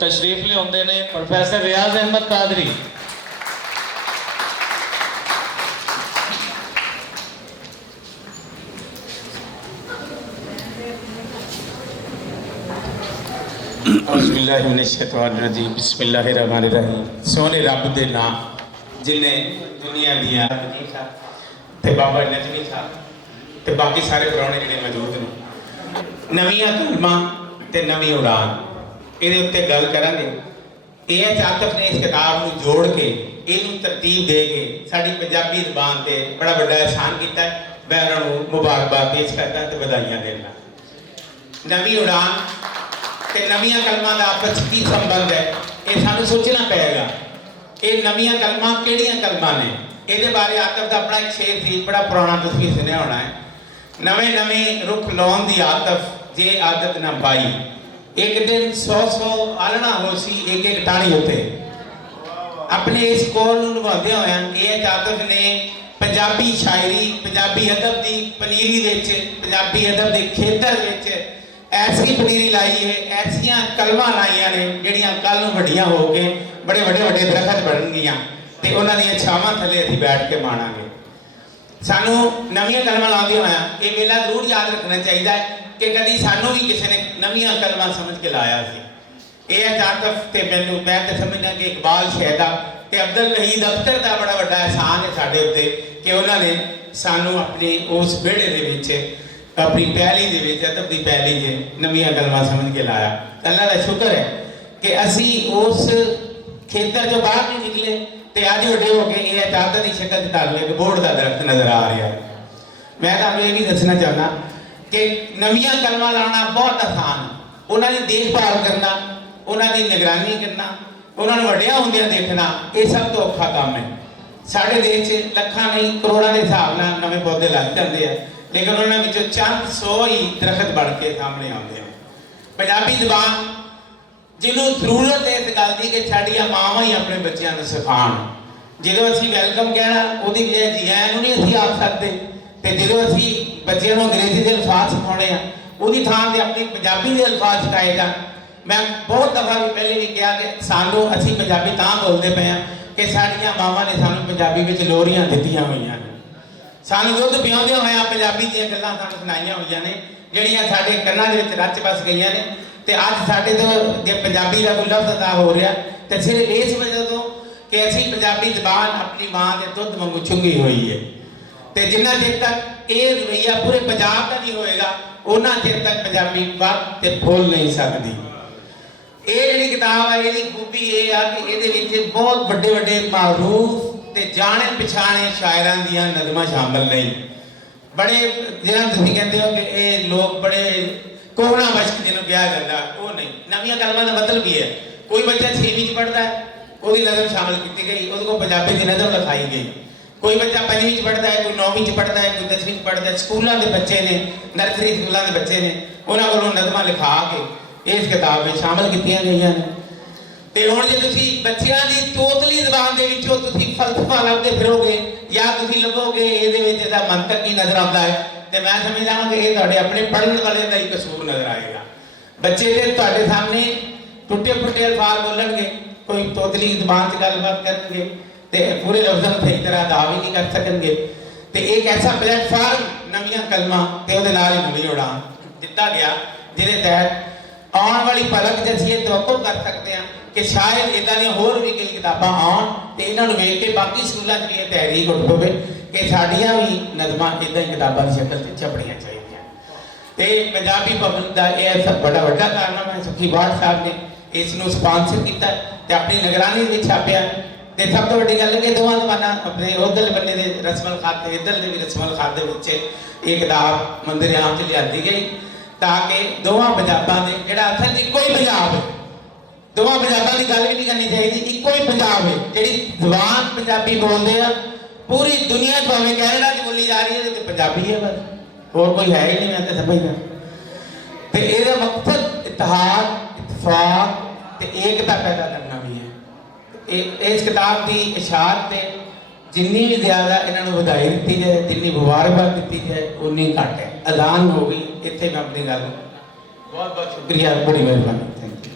तशरीफ लियाते ने प्रोफैसर रियाज अहमद कादरी। औज़ुबिल्लाहिमिनश्शैतानिर्रजीम बिस्मिल्लाहिर्रहमानिर्रहीम। सोने रब दे नाम जिन्हें दुनिया दिया ते बाबा नजमी था ते बाकी सारे पुराने जिहड़े मौजूद ने नवीं कलमा ते नवीं उड़ान इहदे उत्ते गल करांगे। ए आतिफ ने इस किताब नूं जोड़ के इहनूं तरतीब दे के साडी पंजाबी ज़बान ते बड़ा वड्डा एहसान कीता। मैं उन्हां नूं मुबारकबाद पेश करदा ते वधाइयां देना। नवीं उड़ान ते नवीं कलमां दा आपस की संबंध है ये सानू सोचना पड़ेगा। ये नवीं कलमां किहड़ियां कलमां ने ये बारे आतिफ का अपना एक शेर थी बड़ा पुराना तुसीं सुनिया होना है। नवे नवे रुख लाउण दी आतिफ जे आदत ना पाई एक दिन 100 आलना हो सी एक एक टाणी उत्ते। अपने इस कौल नूं निभाउंदे होए ये आतिफ ने पंजाबी शायरी पंजाबी अदब की पनीरी विच पंजाबी अदब के खेतर विच ऐसी पनीरी लाई है, ऐसियां कलमां लाइया ने जिहड़ियां कल नूं वड्डियां हो के बड़े वड्डे वड्डे दरखत बनणगियां ते उन्हां दीयां छावां थल्ले असीं बैठ के माणांगे। सानू नवीं कलमां लाउंदे होया ये मेला जरूर याद रखना चाहिए कि कभी सानू भी किसी ने नवीं कलमां समझ के लाया सी। ये आतिफ ते मैनूं मैं ते समझना कि इकबाल शहदा ते अब्दुल वहीद अख्तर का बड़ा वड्डा एहसान है साडे उत्ते कि उन्होंने सानू अपने उस बेड़े दे विच अपनी पहली अदब की पहली जे नवीं कलमां समझ के लाया। अल्लाह का शुक्र है कि असी उस खेतर जो बाहर नहीं निकले तो अज वड्डे हो गए ये चादर की शक्ल तुहानूं एक बोर्ड का दरख्त नजर आ रहा है। मैं तुहानूं ये भी दसना चाहना कि नवीं कलमां लाना बहुत आसान है। उन्होंने देखभाल करना उन्होंने निगरानी करना उन्होंने वड्डियां होंदियां देखना ये सब तो औखा काम है। साढ़े देश लखां नहीं करोड़ों के हिसाब नाल नवे पौधे लग जाते हैं लेकिन उन्होंने चंद 100 ही दरखत बढ़ के सामने आते हैं। पंजाबी जबान जिन्होंने जरूरत है इस गल की कि साडियां मावां ही अपने बच्चों को सिखाण। जो असीं वैलकम कहना उसकी बजाय जी आया नहीं असीं आख सकते तो जो असीं बच्चों को अंग्रेजी के अल्फाज सिखाने हैं उसकी थां से अपनी पंजाबी के अल्फाज सिखाए जाण। मैं बहुत दफा भी पहले भी कहा कि सानू असीं पंजाबी तां बोलते पे हैं कि साडियां मावां ने सानू पंजाबी में लोरियां दित्तियां होईयां ने। सानू दुध पियाउंदे होए पंजाबी दीयां गल्लां सानू सुनाईयां होईयां ने जिहड़ियां साडे कन्नां दे विच रच बस गईयां ने। ते अज साडे तो जे पंजाबी का कोई लफ्ज़ अदा हो रहा तो सिर्फ इस वजह तो कि असीं पंजाबी जबान अपनी मां के दुध वांगू चुंगी हुई है। तो जिन्ना चिर तक ये रवैया पूरे पंजाब का नहीं होएगा उन्ना चिर तक पंजाबी वध ते फुल नहीं सकती। ये जिहड़ी किताब है इसकी खूबी ये आ कि इहदे विच बहुत वड्डे वड्डे मारूफ ते जाने पछाणे शायरां दियां नज़मां शामिल नहीं। बड़े जिन्हां तुसीं कहते हो कि ये लोग बड़े कोहना बश्क जिन्हों कहा जाता वो नहीं। नवीं कलमां का मतलब की है कोई बच्चा 6वीं पढ़ता है उसकी नज़म शामिल की गई उसको पंजाबी की नज़म लिखाई गई। कोई बच्चा 5वीं पढ़ता है कोई 9वीं पढ़ता है कोई 10वीं पढ़ता है। स्कूलों के बच्चे ने नर्सरी स्कूलों के बच्चे ने उन्होंने को नज़मां लिखा के इस किताब में शामिल की गई हैं। तो हुण जे तुसीं बच्चियां दी तोतली ज़बान दे विचों तुसीं फलसफा लभदे फिरोगे या तुसीं लभोगे इहदे विच इहदा मंतक की नज़र आउंदा है तो मैं समझदा हां कि ये तुहाडे अपने पढ़ने वाले का ही कसूर नज़र आएगा। बच्चे तो तुहाडे सामने टुटे फुटे अल्फाज बोलणगे कोई तोतली ज़बान च गलबात करनगे तो पूरे लफ्ज़ां नूं सही तरह अदा भी नहीं कर सकणगे। तो एक ऐसा प्लेटफार्म नवीं कलमां ते उहदे नाल ही नवीं उड़ान दिता गया जिहदे तहत आने वाली पलक च असीं तवक्को कर सकते हैं कि शायद इदां दी होर भी कई किताबां आउण ते इन्हां नूं वेख के बाकी स्कूलों भी ये तहरीक उठ पवे कि साडियां भी नज़मां इदां ही किताबां की शक्ल च छपणियां चाहिए। तो पंजाबी भवन का यह बड़ा वड्डा कारनामा है। सुखी बाठ साहब ने इसनूं स्पॉन्सर किया तो अपनी निगरानी में छापिया। तो सब तो वड्डी गल कि दोवां ज़बानां अपने उधरले बन्ने दे रस्मल खाते इधरले भी रस्मल खाते विच ये किताब मंदिर आम च लिआंदी गई ताकि दोवां पंजाबां दे जिहड़ा असल इक्को ही पंजाब है दोवां पंजाबां की गल भी नहीं करनी चाहिए इक्को ही पंजाब है जिहड़ी ज़बान पंजाबी बोलते हैं पूरी दुनिया भावें कैनेडा च बोली जा रही है तो पंजाबी है बस होर कोई है ही नहीं। मैं तो समझदा तो इसका मकसद इतिहाद इतफाक ते एकता पैदा करना भी है। इस किताब की इशात से जिन्नी भी ज्यादा इन्होंने बधाई दी जाए जिन्नी मुबारकबाद दी जाए उन्नी घट है। अजान हो गई इतने मैं अपनी गल बहुत बहुत शुक्रिया बड़ी मेहरबानी। Thank you.